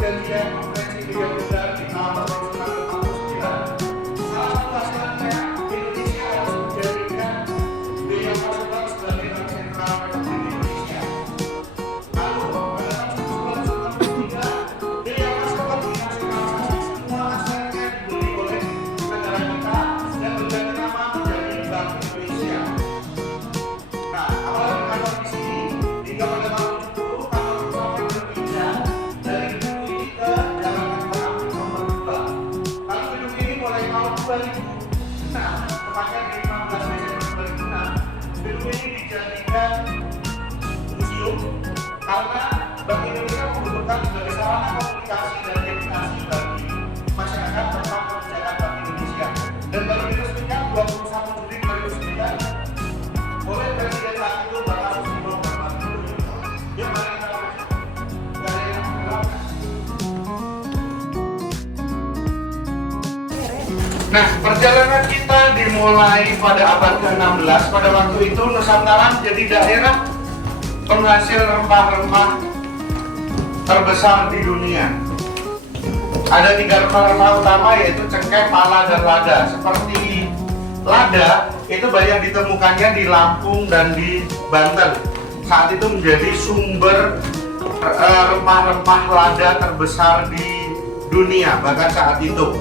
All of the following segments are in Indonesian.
perjanjian konferensi Media Bundar di tahun 1949, salah satu hasilnya Indonesia harus menjadikan Deya Paseban sebagai bank sentral Republik Indonesia. Lalu pada tahun 1993, Deya Paseban dinasionalisasi, semua asetnya dibeli oleh negara kita dan berganti nama menjadi Bank Indonesia. Nah, awal kantor di sini hingga pada tahun 70 kantor utama berpindah dari gedung ini ke Jalan Tengah nomor 2. Lalu gedung ini mulai tahun 2006, tepatnya di 15 Desember 2006, gedung ini dijadikan museum karena Bank Indonesia membutuhkan sebagai sarana komunikasi dan edukasi bagi masyarakat tentang kebijakan Bank Indonesia. Dan baru diresmikan 21 Juli 2009 oleh Presiden saat itu Bapak Susilo Bambang Yudhoyono. Yang mari kita lihat. Nggak ada yang menggelapkan. Nah, perjalanan kita dimulai pada abad ke-16. Pada waktu itu Nusantara menjadi daerah penghasil rempah-rempah terbesar di dunia. Ada 3 rempah-rempah utama, yaitu cengkeh, pala, dan lada. Seperti lada itu banyak ditemukannya di Lampung dan di Banten. Saat itu menjadi sumber rempah-rempah lada terbesar di dunia bahkan saat itu.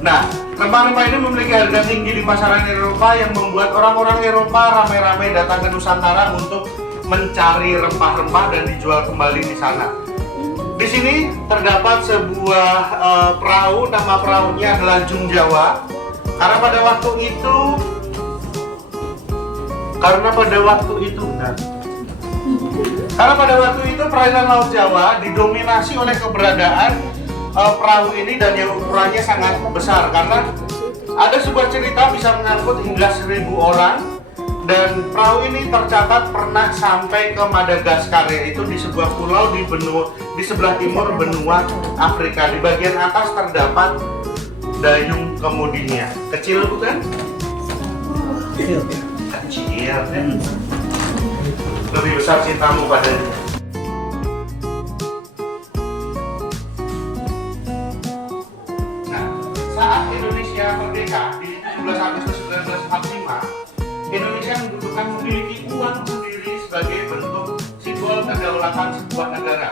Nah, rempah-rempah ini memiliki harga tinggi di pasaran Eropa yang membuat orang-orang Eropa ramai-ramai datang ke Nusantara untuk mencari rempah-rempah dan dijual kembali di sana. Di sini terdapat sebuah perahu, nama perahunya adalah Jung Jawa. Karena pada waktu itu perairan Laut Jawa didominasi oleh keberadaan perahu ini dan yang ukurannya sangat besar, karena ada sebuah cerita bisa mengangkut hingga 1.000 orang. Dan perahu ini tercatat pernah sampai ke Madagaskar, yaitu di sebuah pulau di sebelah timur benua Afrika. Di bagian atas terdapat dayung kemudinya. Kecil bukan? Kecil kan? Lebih besar cintamu padanya. Nah, saat Indonesia merdeka di 17 Agustus 1945, Indonesia membutuhkan memiliki uang sendiri sebagai bentuk simbol kedaulatan sebuah negara.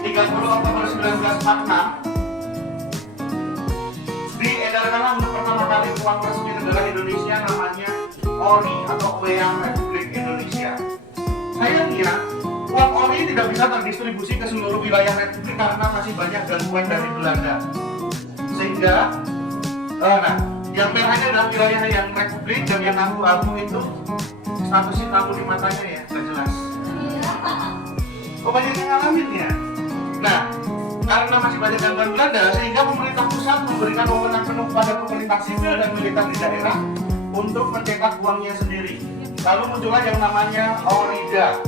30 Oktober 1946 diedarkanlah untuk pertama kali uang resmi negara Indonesia, namanya ORI atau Uang Republik Indonesia. Sayangnya, uang ORI tidak bisa terdistribusi ke seluruh wilayah Republik karena masih banyak gangguan dari Belanda. Sehingga, yang merahnya adalah wilayah yang Republik, dan yang abu-abu itu statusnya tamu di matanya ya, nggak jelas. Oh, banyak yang ngalamin ya. Nah, karena masih banyak gangguan Belanda, sehingga pemerintah pusat memberikan wewenang penuh pada pemerintah sipil dan militer di daerah untuk mencetak uangnya sendiri. Lalu muncullah yang namanya Orida.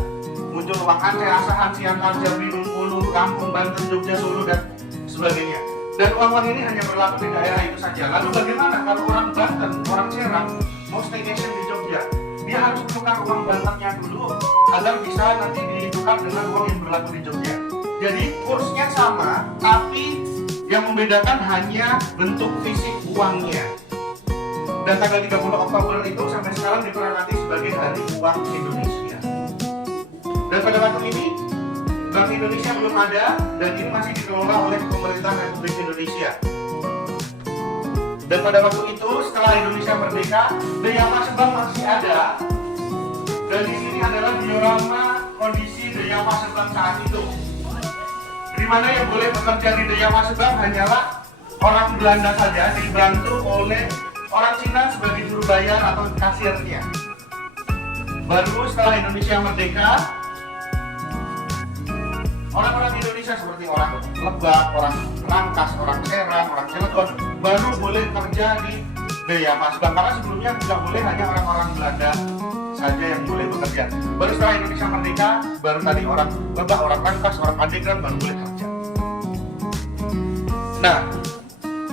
Muncul uang Aceh, Asahan, Siantar, Jambi, Bengkulu, Lampung, Banten, Jogja, Solo, dan sebagainya. Dan uang-uang ini hanya berlaku di daerah itu saja. Lalu bagaimana kalau orang Banten, orang Serang mau staycation di Jogja? Dia harus menukar uang Bantennya dulu agar bisa nanti ditukar dengan uang yang berlaku di Jogja. Jadi kursnya sama, tapi yang membedakan hanya bentuk fisik uangnya. Dan tanggal 30 Oktober itu sampai sekarang diperingati sebagai Hari Uang Indonesia. Dan pada waktu ini Bank Indonesia belum ada, dan ini masih dikelola oleh pemerintah Republik Indonesia. Dan pada waktu itu setelah Indonesia merdeka, Deya Paseban masih ada. Dan di sini adalah diorama kondisi Deya Paseban saat itu. Di mana yang boleh bekerja di Deya Paseban hanyalah orang Belanda saja, dibantu oleh orang Cina sebagai juru bayar atau kasirnya. Baru setelah Indonesia merdeka, orang-orang Indonesia seperti orang Lebak, orang Rangkas, orang Serang, orang Cilegon baru boleh kerja di Deya Paseban, karena sebelumnya tidak boleh, hanya orang-orang Belanda saja yang boleh bekerja. Baru setelah Indonesia merdeka, baru tadi orang Lebak, orang Rangkas, orang Pandeglang baru boleh kerja. Nah,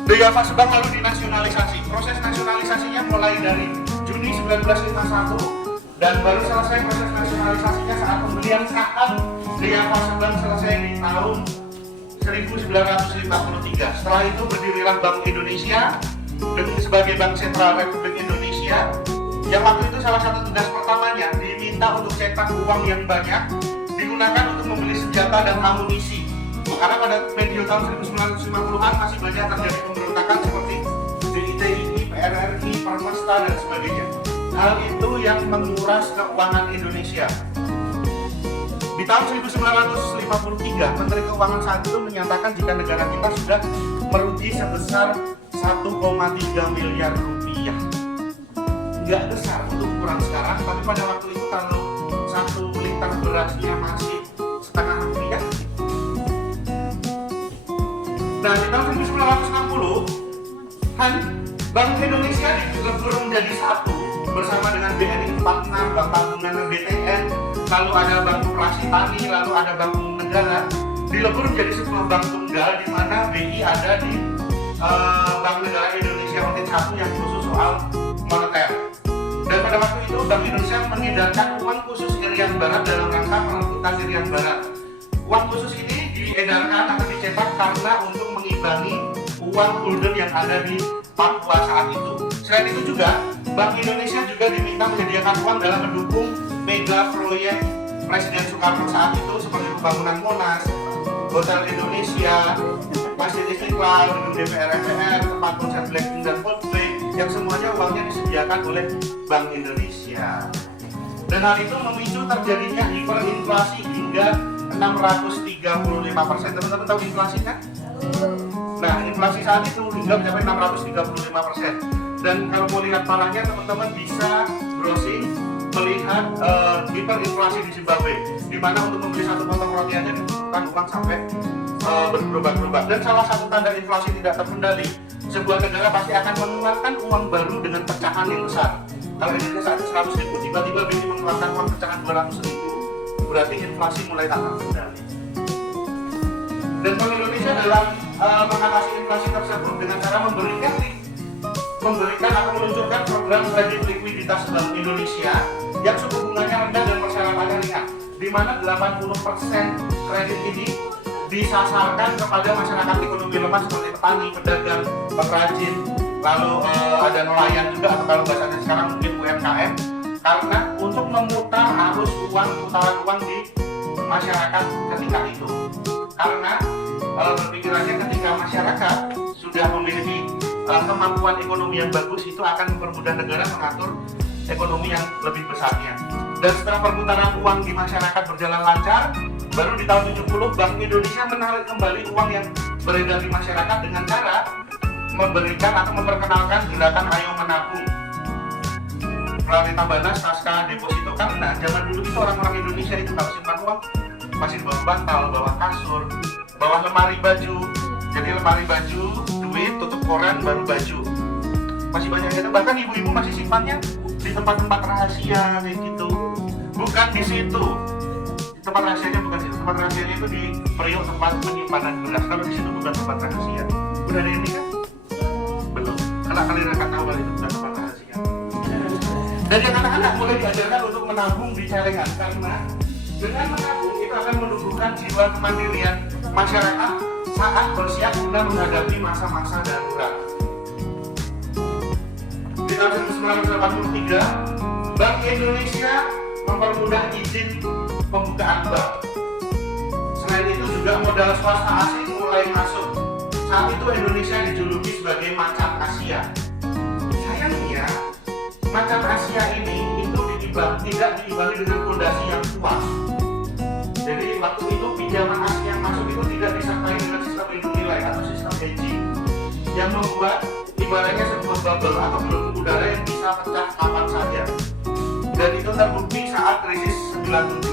Deya Paseban lalu dinasionalisasi. Proses nasionalisasinya mulai dari Juni 1951 dan baru selesai proses nasionalisasinya saat pembelian saham Deya Paseban selesai di tahun 1953. Setelah itu berdirilah Bank Indonesia sebagai Bank Sentral Republik Indonesia, yang waktu itu salah satu tugas pertamanya diminta untuk cetak uang yang banyak digunakan untuk membeli senjata dan amunisi, karena pada medio tahun 1950-an masih banyak terjadi pemberontakan seperti DITI, PRRI, Permesta dan sebagainya. Hal itu yang menguras keuangan Indonesia. Di tahun 1953, Menteri Keuangan saat itu menyatakan jika negara kita sudah merugi sebesar 1,3 miliar rupiah. Nggak besar untuk ukuran sekarang, tapi pada waktu itu kalau 1 liter berasnya masih setengah rupiah. Nah, di tahun 1960, kan Bank Indonesia dilebur menjadi satu bersama dengan BNI 46, Bank Tabungan BTN, lalu ada Bank Koperasi Tani, lalu ada Bank Negara, dilebur menjadi sebuah bank tunggal di mana BI ada di Bank Negara Indonesia Unit 1 yang khusus soal moneter. Dan pada waktu itu Bank Indonesia mengedarkan uang khusus Irian Barat dalam rangka perekrutan Irian Barat. Uang khusus ini diedarkan atau dicetak karena untuk mengimbangi uang gulden yang ada di Papua saat itu. Selain itu juga, Bank Indonesia juga diminta menyediakan uang dalam mendukung mega proyek Presiden Soekarno saat itu seperti pembangunan Monas, Hotel Indonesia, Masjid Istiqlal, gedung DPR MPR, tempat konser Blackpink dan Coldplay, yang semuanya uangnya disediakan oleh Bank Indonesia. Dan hal itu memicu terjadinya hiperinflasi hingga 635%. Teman-teman tahu inflasi kan? Nah, inflasi saat itu hingga mencapai 635%. Dan kalau mau lihat parahnya, teman-teman bisa browsing melihat hiperinflasi di Zimbabwe, di mana untuk membeli satu potong roti aja dibutuhkan uang sampai bergerobak-gerobak. Dan salah satu tanda inflasi tidak terkendali, sebuah negara pasti akan mengeluarkan uang baru dengan pecahan yang besar. Kalau Indonesia saat itu 100.000, tiba-tiba BI mengeluarkan uang pecahan 200.000, berarti inflasi mulai tak terkendali. Dan Bank Indonesia dalam mengatasi inflasi tersebut dengan cara memberikan atau meluncurkan program kredit likuiditas Bank Indonesia yang suku bunganya rendah dan persyaratannya ringan, di mana 80% kredit ini disasarkan kepada masyarakat ekonomi lemah seperti petani, pedagang, pengrajin, lalu ada nelayan juga, atau kalau bahasanya sekarang mungkin UMKM, karena untuk memutar arus putaran uang di masyarakat ketika itu. Karena berpikirannya ketika masyarakat sudah memiliki kemampuan ekonomi yang bagus, itu akan mempermudah negara mengatur ekonomi yang lebih besarnya. Dan setelah perputaran uang di masyarakat berjalan lancar, baru di tahun 70 Bank Indonesia menarik kembali uang yang beredar di masyarakat dengan cara memberikan atau memperkenalkan gerakan Ayo Menabung melalui Tabanas, Taska, Deposito. Karena zaman dulu itu orang-orang Indonesia itu kalau simpan uang masih di bawah bantal, bawah kasur, bawah lemari baju. Jadi lemari baju, duit, tutup koran, baru baju. Masih banyak itu. Bahkan ibu-ibu masih simpannya di tempat-tempat rahasia kayak gitu. Bukan di situ. Tempat rahasianya bukan di situ. Tempat rahasianya itu di Priok, tempat penyimpanan beras. Kalau di situ bukan tempat rahasia. Udah ada ini kan? Belum. Karena kalian akan tahu itu bukan tempat rahasia. Dan yang anak-anak mulai diajarkan untuk menabung di celengan, karena dengan menabung itu akan menumbuhkan jiwa kemandirian masyarakat saat bersiap guna menghadapi masa-masa darurat. Di tahun 1983, Bank Indonesia mempermudah izin pembukaan bank. Selain itu juga modal swasta asing mulai masuk. Saat itu Indonesia dijuluki sebagai macan Asia. Sayangnya, macan Asia ini itu tidak diimbangi dengan fondasi yang kuat. Jadi waktu itu pinjaman asing yang masuk itu tidak disertai dengan sistem lindung nilai atau sistem hedging yang membuat ibaratnya sebuah bubble atau gelembung udara yang bisa pecah kapan saja. Dan itu terbukti saat krisis 97.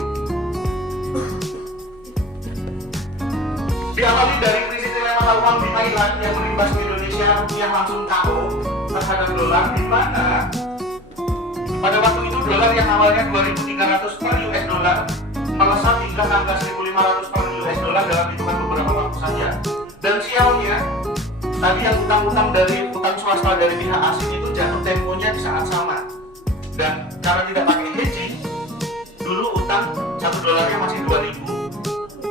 Diawali dari krisis nilai mata uang di Thailand yang berimbas ke Indonesia, rupiah langsung KO terhadap dolar, di mana pada waktu itu dolar yang awalnya 2.300 per US dollar melesat hingga angka 1.500 per US dollar dalam hitungan beberapa waktu saja. Dan sialnya, tadi yang utang swasta dari pihak asing itu jatuh temponya di saat sama. Dan karena tidak pakai hedging, dulu utang $1 masih 2.000,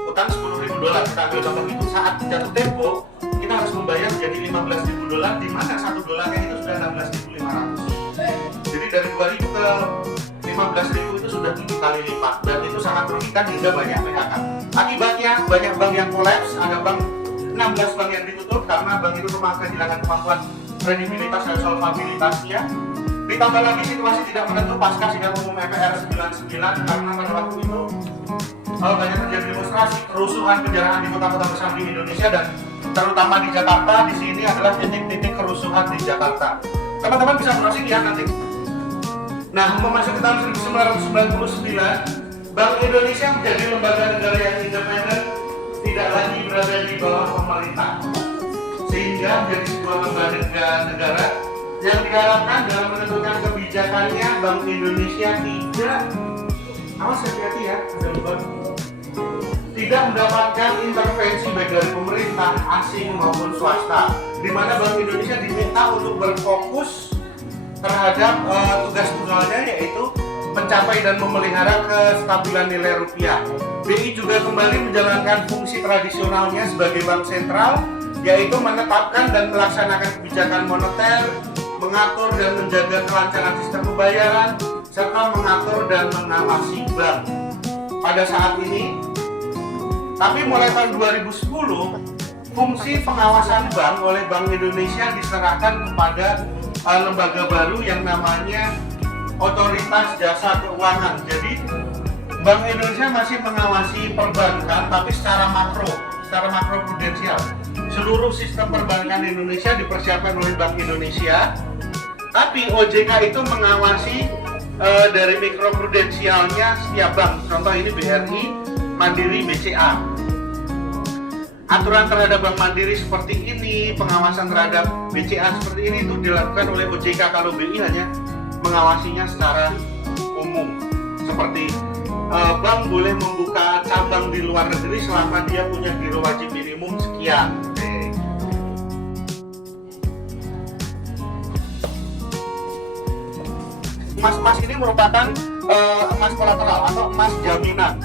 utang $10.000 kita ambil contoh itu, saat jatuh tempo kita harus membayar jadi $15.000, di mana $1 itu sudah 16.500. Jadi dari 2.000 ke 15.000 itu sudah 7 kali lipat, dan itu sangat merugikan hingga banyak PHK. Akibatnya banyak bank yang kolaps, ada 16 bank yang ditutup karena bank itu rumah kehilangan kemampuan kredibilitas dan solvabilitasnya. Ditambah lagi situasi tidak menentu pasca sidang umum MPR 99 karena pada waktu itu banyak terjadi demonstrasi, kerusuhan, penjarahan di kota-kota besar di Indonesia dan terutama di Jakarta. Di sini adalah titik-titik kerusuhan di Jakarta. Teman-teman bisa browsing ya nanti. Nah, memasuki tahun 1999, Bank Indonesia menjadi lembaga negara yang independen, tidak lagi berada di bawah pemerintah, sehingga menjadi sebuah lembaga negara yang diharapkan dalam menentukan kebijakannya. Bank Indonesia tidak mendapatkan intervensi baik dari pemerintah, asing maupun swasta, di mana Bank Indonesia diminta untuk berfokus terhadap tugas tunggalnya, yaitu mencapai dan memelihara kestabilan nilai rupiah. BI juga kembali menjalankan fungsi tradisionalnya sebagai bank sentral, yaitu menetapkan dan melaksanakan kebijakan moneter, mengatur dan menjaga kelancaran sistem pembayaran, serta mengatur dan mengawasi bank. Pada saat ini, tapi mulai tahun 2010, fungsi pengawasan bank oleh Bank Indonesia diserahkan kepada lembaga baru yang namanya Otoritas Jasa Keuangan. Jadi Bank Indonesia masih mengawasi perbankan, tapi secara makro prudensial. Seluruh sistem perbankan Indonesia dipersiapkan oleh Bank Indonesia, tapi OJK itu mengawasi dari mikro prudensialnya setiap bank. Contoh ini BRI, Mandiri, BCA. Aturan terhadap Bank Mandiri seperti ini, pengawasan terhadap BCA seperti ini itu dilakukan oleh OJK. Kalau BI hanya mengawasinya secara umum, seperti bank boleh membuka cabang di luar negeri selama dia punya giro wajib minimum sekian. Emas ini merupakan emas kolateral atau emas jaminan,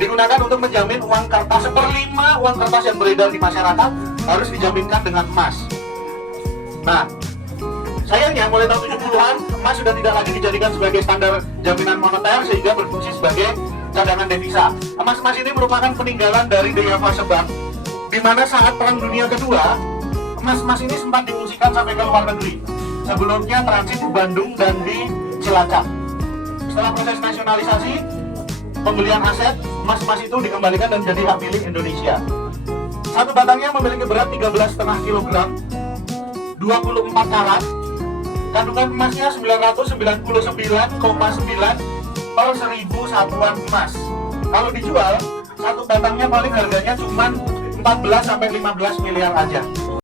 digunakan untuk menjamin uang kertas. 1/5 uang kertas yang beredar di masyarakat harus dijaminkan dengan emas. Nah, sayangnya mulai tahun 70-an emas sudah tidak lagi dijadikan sebagai standar jaminan moneter, sehingga berfungsi sebagai cadangan devisa. Emas ini merupakan peninggalan dari daya fase bank, di mana saat Perang Dunia Kedua, emas ini sempat diungsikan sampai ke luar negeri. Sebelumnya transit di Bandung dan di Cilacap. Setelah proses nasionalisasi, pembelian aset, emas itu dikembalikan dan menjadi hak milik Indonesia. Satu batangnya memiliki berat 13,5 kg, 24 karat, kandungan emasnya 999,9 per 1000 satuan emas. Kalau dijual, satu batangnya paling harganya cuma 14 sampai 15 miliar aja.